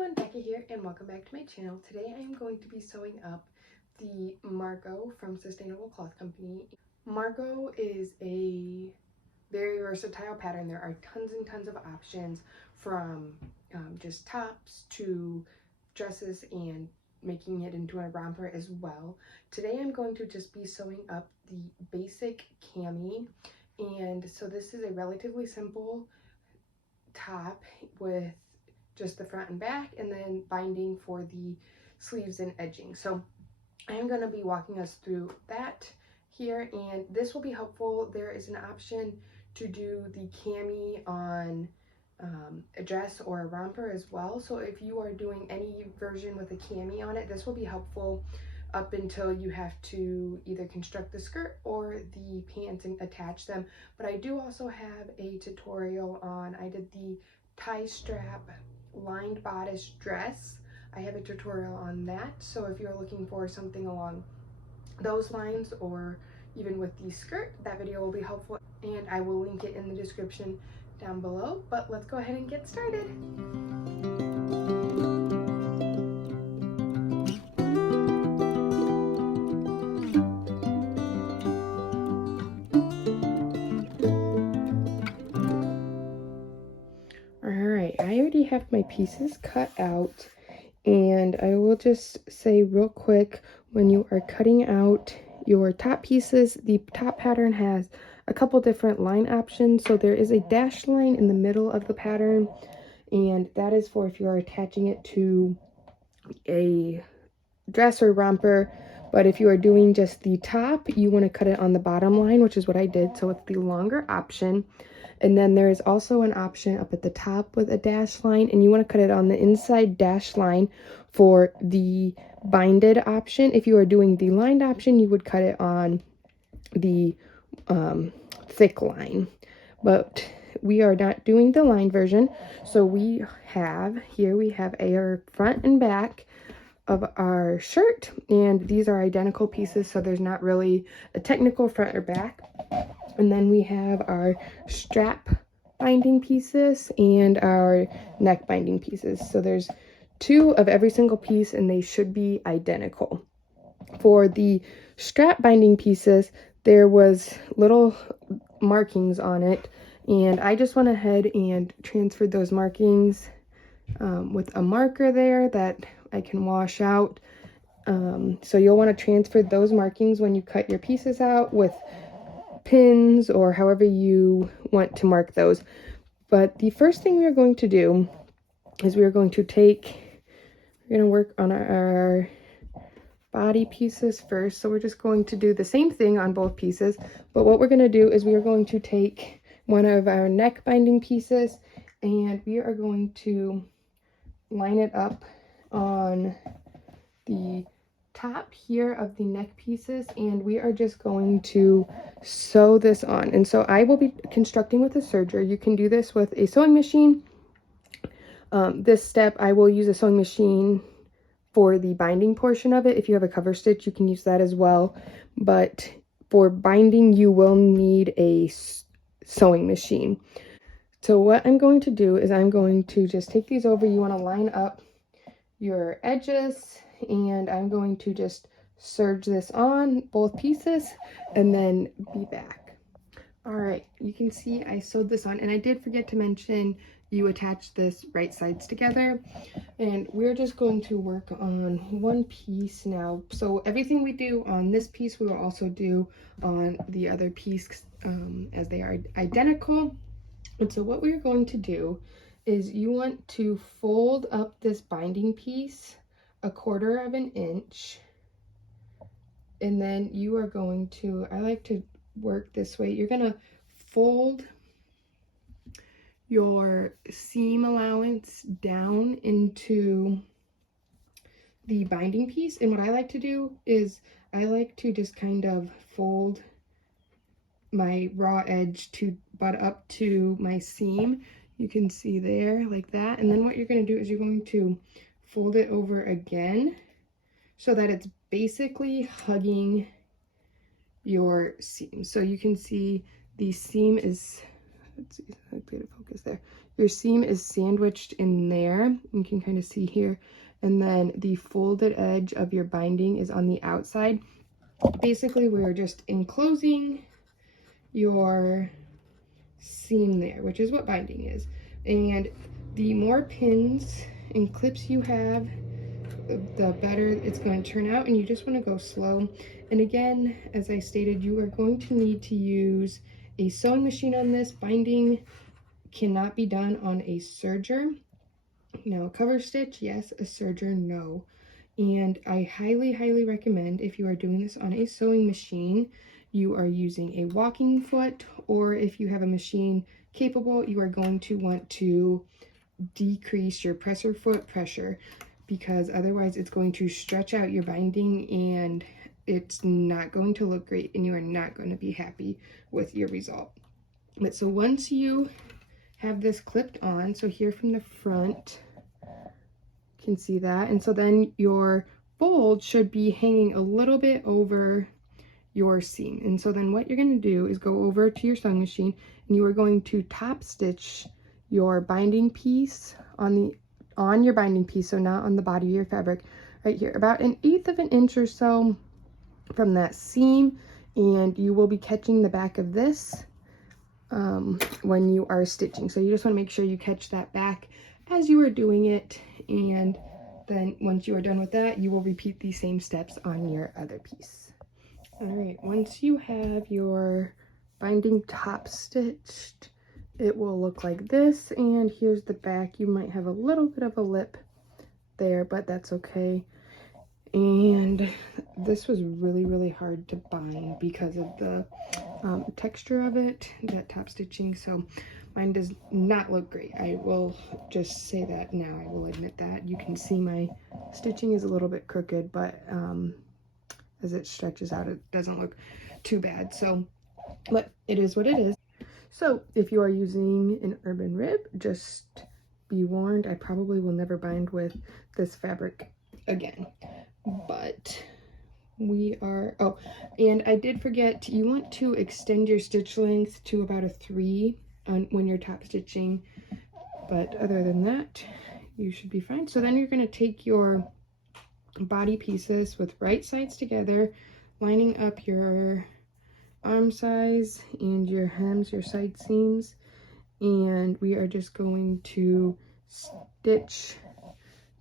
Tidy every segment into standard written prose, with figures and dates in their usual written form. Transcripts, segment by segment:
everyone, Becky here and welcome back to my channel. Today I am going to be sewing up the Margo from Sustainable Cloth Company. Margo is a very versatile pattern. There are tons and tons of options from just tops to dresses and making it into a romper as well. Today I'm going to just be sewing up the basic Cami, and so this is a relatively simple top with just the front and back, and then binding for the sleeves and edging. So I am going to be walking us through that here, and this will be helpful. There is an option to do the cami on a dress or a romper as well. So if you are doing any version with a cami on it, this will be helpful up until you have to either construct the skirt or the pants and attach them. But I do also have a tutorial on, I did the tie strap lined bodice dress. I have a tutorial on that, so if you're looking for something along those lines or even with the skirt, that video will be helpful, and I will link it in the description down below. But let's go ahead and get started. Alright, I already have my pieces cut out, and I will just say real quick, when you are cutting out your top pieces, the top pattern has a couple different line options. So there is a dashed line in the middle of the pattern, and that is for if you are attaching it to a dress or romper. But if you are doing just the top, you want to cut it on the bottom line, which is what I did, so it's the longer option. And then there is also an option up at the top with a dash line, and you want to cut it on the inside dash line for the binded option. If you are doing the lined option, you would cut it on the thick line. But we are not doing the lined version. So we have our front and back of our shirt, and these are identical pieces, so there's not really a technical front or back. And then we have our strap binding pieces and our neck binding pieces. So there's two of every single piece, and they should be identical. For the strap binding pieces, there was little markings on it, and I just went ahead and transferred those markings with a marker there that I can wash out. So you'll want to transfer those markings when you cut your pieces out with pins or however you want to mark those. But the first thing we're going to do is we're going to work on our body pieces first. So we're just going to do the same thing on both pieces, but what we're going to do is we are going to take one of our neck binding pieces, and we are going to line it up on the top here of the neck pieces, and we are just going to sew this on. And so I will be constructing with a serger. You can do this with a sewing machine. This step I will use a sewing machine for the binding portion of it. If you have a cover stitch, you can use that as well, but for binding you will need a sewing machine. So what I'm going to do is I'm going to just take these over. You want to line up your edges, and I'm going to just serge this on both pieces and then be back. All right, you can see I sewed this on, and I did forget to mention you attach this right sides together, and we're just going to work on one piece now. So everything we do on this piece we will also do on the other piece, as they are identical. And so what we're going to do is you want to fold up this binding piece 1/4 of an inch, and then you are going to, I like to work this way, you're going to fold your seam allowance down into the binding piece. And what I like to do is I like to just kind of fold my raw edge to butt up to my seam. You can see there like that. And then what you're going to do is you're going to fold it over again so that it's basically hugging your seam. So you can see the seam is, let's see, I'll get a focus there. your seam is sandwiched in there. You can kind of see here. And then the folded edge of your binding is on the outside. Basically, we're just enclosing your seam there, which is what binding is. And the more pins and clips you have, the better it's going to turn out, and you just want to go slow. And again, as I stated, you are going to need to use a sewing machine on this. Binding cannot be done on a serger. Now, a cover stitch, yes. A serger, no. And I highly recommend, if you are doing this on a sewing machine, you are using a walking foot, or if you have a machine capable, you are going to want to decrease your presser foot pressure, because otherwise it's going to stretch out your binding and it's not going to look great, and you are not going to be happy with your result. But so once you have this clipped on, so here from the front, you can see that, and so then your fold should be hanging a little bit over your seam. And so then what you're going to do is go over to your sewing machine, and you are going to top stitch your binding piece on your binding piece, so not on the body of your fabric, right here, about 1/8 of an inch or so from that seam. And you will be catching the back of this when you are stitching. So you just want to make sure you catch that back as you are doing it, and then once you are done with that, you will repeat the same steps on your other piece. All right, once you have your binding top stitched, it will look like this, and here's the back. You might have a little bit of a lip there, but that's okay. And this was really hard to bind because of the texture of it, that top stitching. So mine does not look great. I will just say that now. I will admit that. You can see my stitching is a little bit crooked, but as it stretches out, it doesn't look too bad. So, but it is what it is. So if you are using an urban rib, just be warned, I probably will never bind with this fabric again. But we are, oh, and I did forget, you want to extend your stitch length to about a 3 when you're top stitching, but other than that, you should be fine. So then you're going to take your body pieces with right sides together, lining up your arm size and your hems, your side seams, and we are just going to stitch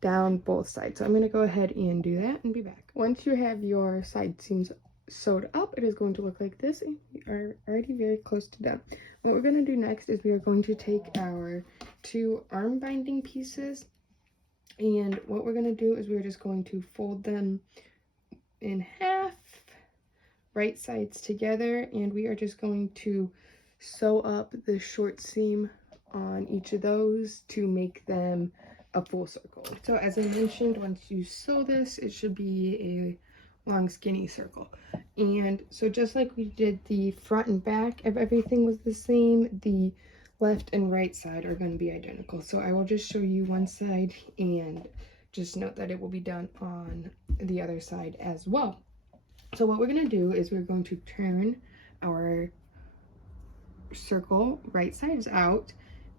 down both sides. So I'm going to go ahead and do that and be back. Once you have your side seams sewed up, it is going to look like this, and we are already very close to done. What we're going to do next is we are going to take our 2 arm binding pieces, and what we're going to do is we're just going to fold them in half, right sides together, and we are just going to sew up the short seam on each of those to make them a full circle. So as I mentioned, once you sew this, it should be a long skinny circle. And so just like we did the front and back of everything was the same, the left and right side are going to be identical. So I will just show you one side, and just note that it will be done on the other side as well. So what we're going to do is we're going to turn our circle right sides out,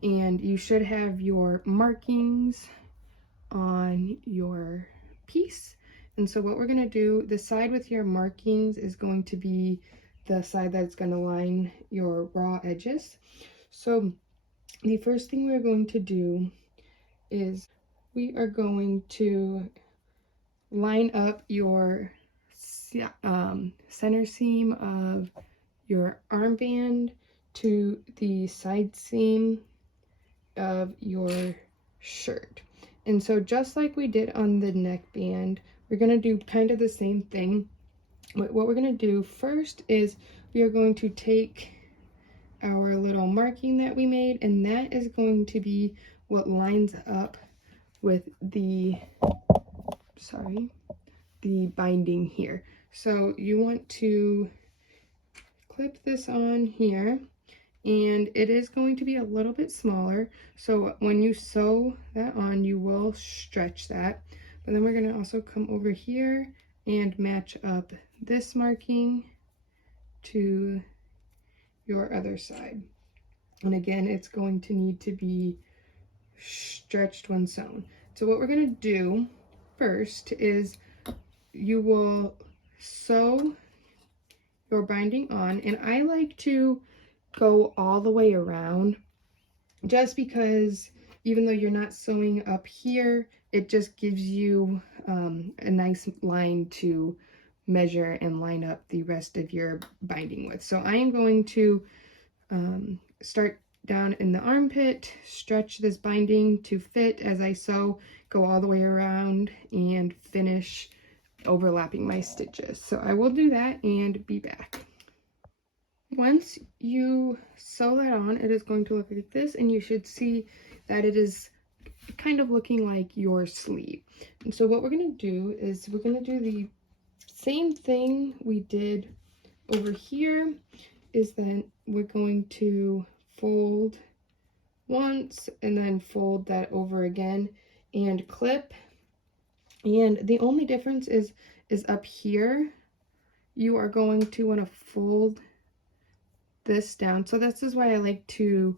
and you should have your markings on your piece. And so what we're going to do, the side with your markings is going to be the side that's going to line your raw edges. So the first thing we're going to do is we are going to line up your center seam of your armband to the side seam of your shirt. And so just like we did on the neckband, we're going to do kind of the same thing. What we're going to do first is we are going to take our little marking that we made, and that is going to be what lines up with the binding here. So you want to clip this on here, and it is going to be a little bit smaller, so when you sew that on, you will stretch that. But then we're going to also come over here and match up this marking to your other side. And again, it's going to need to be stretched when sewn. So what we're gonna do first is you will sew your binding on, and I like to go all the way around just because even though you're not sewing up here, it just gives you a nice line to measure and line up the rest of your binding with. So I am going to start down in the armpit, stretch this binding to fit as I sew, go all the way around and finish overlapping my stitches. So I will do that and be back. Once you sew that on, it is going to look like this, and you should see that it is kind of looking like your sleeve. And so what we're going to do is we're going to do the same thing we did over here, is then we're going to fold once and then fold that over again and clip. And the only difference is up here you are going to want to fold this down. So this is why I like to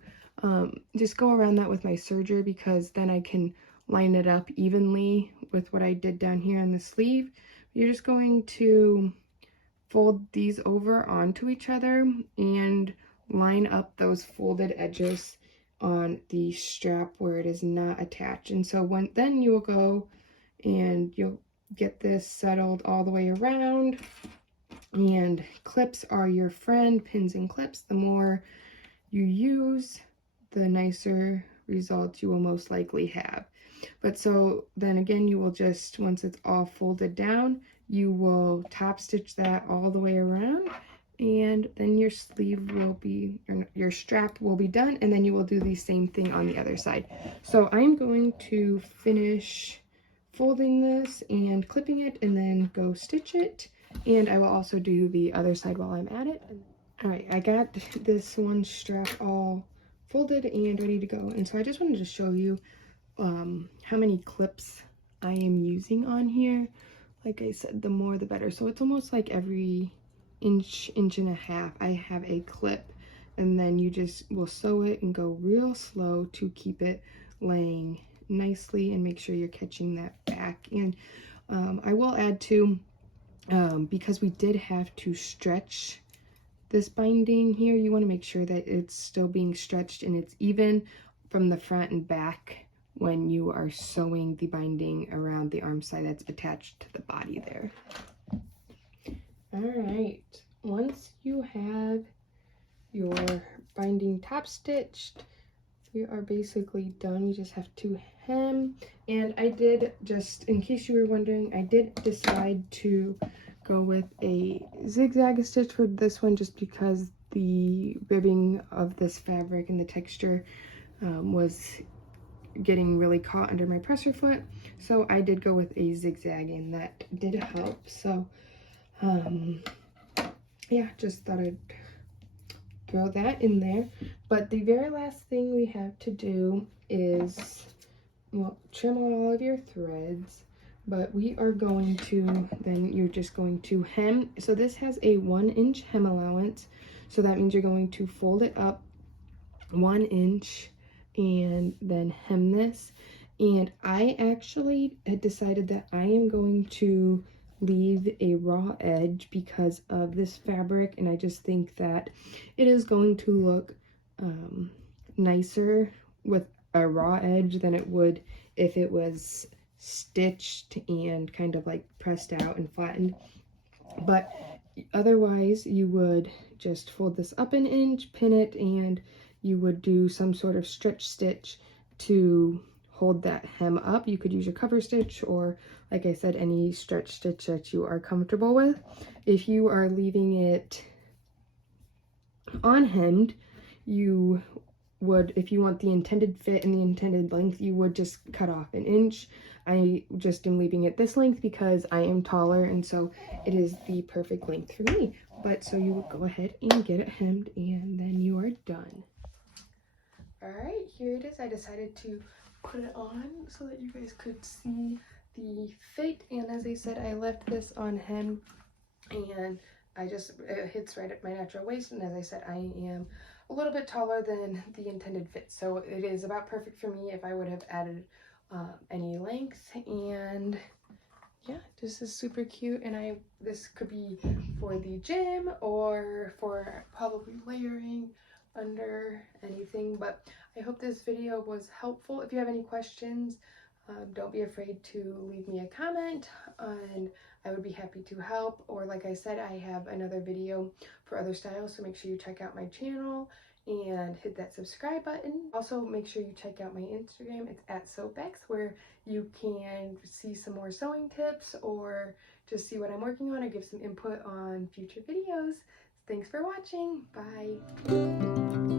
just go around that with my serger, because then I can line it up evenly with what I did down here on the sleeve. You're just going to fold these over onto each other and line up those folded edges on the strap where it is not attached. And so then you will go and you'll get this settled all the way around. And clips are your friend, pins and clips. The more you use, the nicer results you will most likely have. But so then again, you will just, once it's all folded down, you will top stitch that all the way around, and then your sleeve will be, or your strap will be done, and then you will do the same thing on the other side. So I'm going to finish folding this and clipping it and then go stitch it, and I will also do the other side while I'm at it. All right, I got this one strap all folded and ready to go, and so I just wanted to show you how many clips I am using on here. Like I said, the more the better. So it's almost like every inch and a half I have a clip, and then you just will sew it and go real slow to keep it laying nicely and make sure you're catching that back. And I will add too, because we did have to stretch this binding here, you want to make sure that it's still being stretched and it's even from the front and back when you are sewing the binding around the arm side that's attached to the body there. All right, once you have your binding top stitched, we are basically done. We just have to hem. And I did, just in case you were wondering, I did decide to go with a zigzag stitch for this one, just because the ribbing of this fabric and the texture was getting really caught under my presser foot. So I did go with a zigzag, and that did help. So yeah, just thought I'd throw that in there. But the very last thing we have to do is, well, trim out all of your threads. But we are going to, then you're just going to hem. So this has a 1 inch hem allowance. So that means you're going to fold it up 1 inch and then hem this. And I actually had decided that I am going to leave a raw edge because of this fabric, and I just think that it is going to look nicer with a raw edge than it would if it was stitched and kind of like pressed out and flattened. But otherwise you would just fold this up 1 inch, pin it, and you would do some sort of stretch stitch to hold that hem up. You could use your cover stitch, or like I said, any stretch stitch that you are comfortable with. If you are leaving it on hemmed, you would, if you want the intended fit and the intended length, you would just cut off 1 inch. I just am leaving it this length because I am taller, and so it is the perfect length for me. But so you would go ahead and get it hemmed, and then you are done. All right, here it is. I decided to put it on so that you guys could see the fit, and as I said, I left this on hem, and it hits right at my natural waist, and as I said, I am a little bit taller than the intended fit. So it is about perfect for me if I would have added any length. And yeah, this is super cute, and this could be for the gym or for probably layering under anything. But I hope this video was helpful. If you have any questions, don't be afraid to leave me a comment, and I would be happy to help. Or like I said, I have another video for other styles, so make sure you check out my channel and hit that subscribe button. Also, make sure you check out my Instagram. It's at SewBex, where you can see some more sewing tips or just see what I'm working on or give some input on future videos. Thanks for watching. Bye.